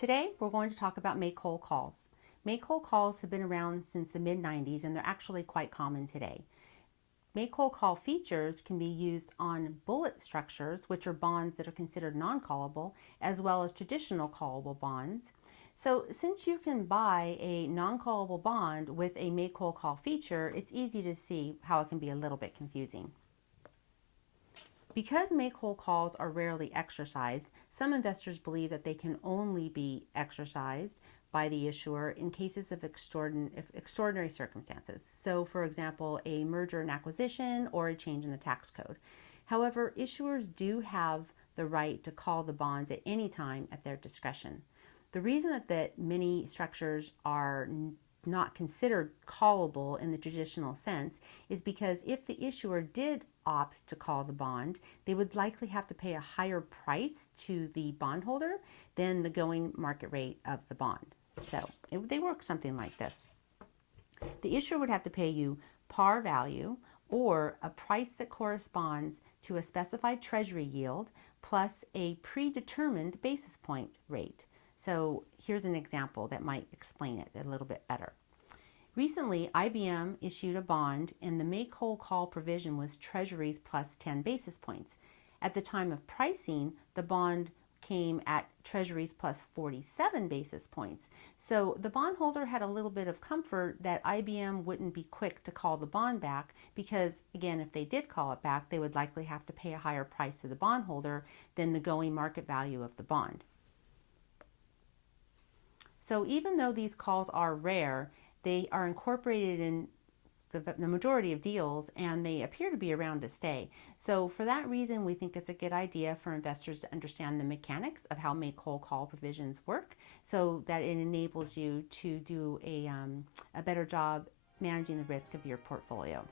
Today, we're going to talk about make-whole calls. Make-whole calls have been around since the mid-90s and they're actually quite common today. Make-whole call features can be used on bullet structures, which are bonds that are considered non-callable, as well as traditional callable bonds. So since you can buy a non-callable bond with a make-whole call feature, it's easy to see how it can be a little bit confusing. Because make-whole calls are rarely exercised, some investors believe that they can only be exercised by the issuer in cases of extraordinary circumstances. So, for example, a merger and acquisition or a change in the tax code. However, issuers do have the right to call the bonds at any time at their discretion. The reason that many structures are not considered callable in the traditional sense is because if the issuer did opt to call the bond, they would likely have to pay a higher price to the bondholder than the going market rate of the bond. So they work something like this. The issuer would have to pay you par value or a price that corresponds to a specified treasury yield plus a predetermined basis point rate. So here's an example that might explain it a little bit better. Recently, IBM issued a bond and the make-whole call provision was treasuries plus 10 basis points. At the time of pricing, the bond came at treasuries plus 47 basis points. So the bondholder had a little bit of comfort that IBM wouldn't be quick to call the bond back because, again, if they did call it back, they would likely have to pay a higher price to the bondholder than the going market value of the bond. So even though these calls are rare, they are incorporated in the majority of deals and they appear to be around to stay. So for that reason, we think it's a good idea for investors to understand the mechanics of how make-whole call provisions work so that it enables you to do a better job managing the risk of your portfolio.